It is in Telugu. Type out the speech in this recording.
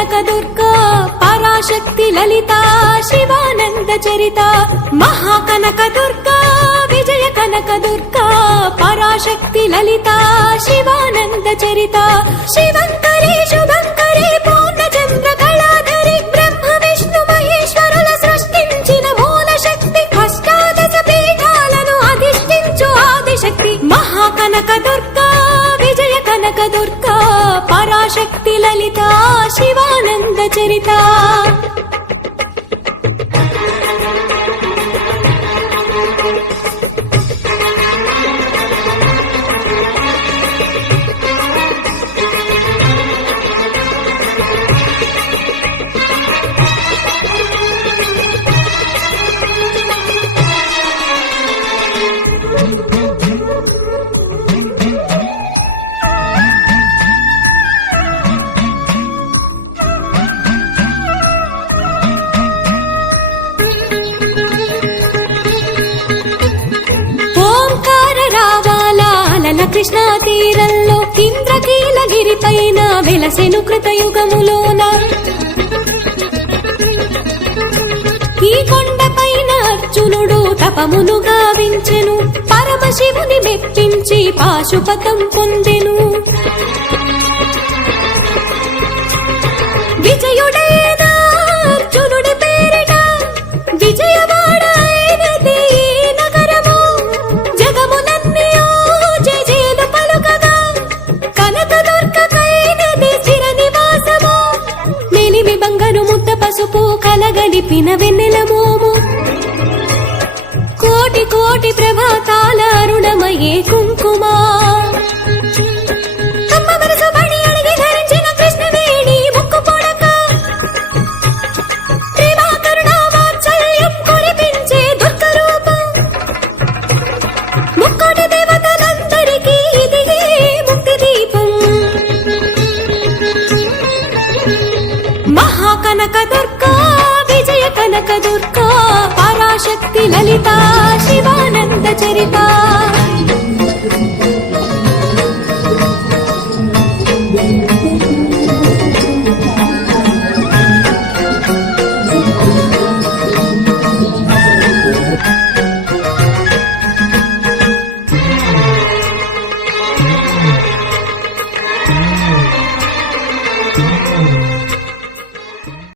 కనక దుర్గా పరాశక్తి లలిత శివానంద చరిత మహాకనక దుర్గా విజయ కనక దుర్గా పరాశక్తి లలిత శివానంద చరిత శివంకరి శుభంకరి పూర్ణచంద్ర కళాధరి బ్రహ్మ విష్ణు మహేశ్వరుల సృష్టించిన మూల శక్తి అష్టాదశ పీఠాలను అధిష్ఠించు ఆదిశక్తి మహాకనక దుర్గా విజయ కనక దుర్గా పరాశక్తి లలిత శివానంద చరిత కృష్ణా తీరంలో ఇంద్రకీలగిరి పైన వెలసెను కృతయుగములోన ఈ కొండ పైన అర్జునుడు తపమును గావించెను పరమశివుని మెప్పించి పాశుపతం పొందెను విజయుడైన అర్జునుడి పేరిట విజయవాడ అయినది నగరము జగములన్నీ పసుపు కలగలిపిన వెన్నెల మోము కోటి కోటి ప్రభాతాల అరుణమయే కుంకుమా అమ్మ మనసు బడి అడిగి ధరించిన కృష్ణవేణి ముక్కు పొడక ప్రేమ కరుణ వాత్సల్యం కురిపించే దుర్గ రూపం ముక్కోటి దేవతలందరికీ ఇదిగే ముక్తి దీపం మహాకనక దుర్గా విజయ కనక దుర్గా పరాశక్తి లలిత శివానంద చరిత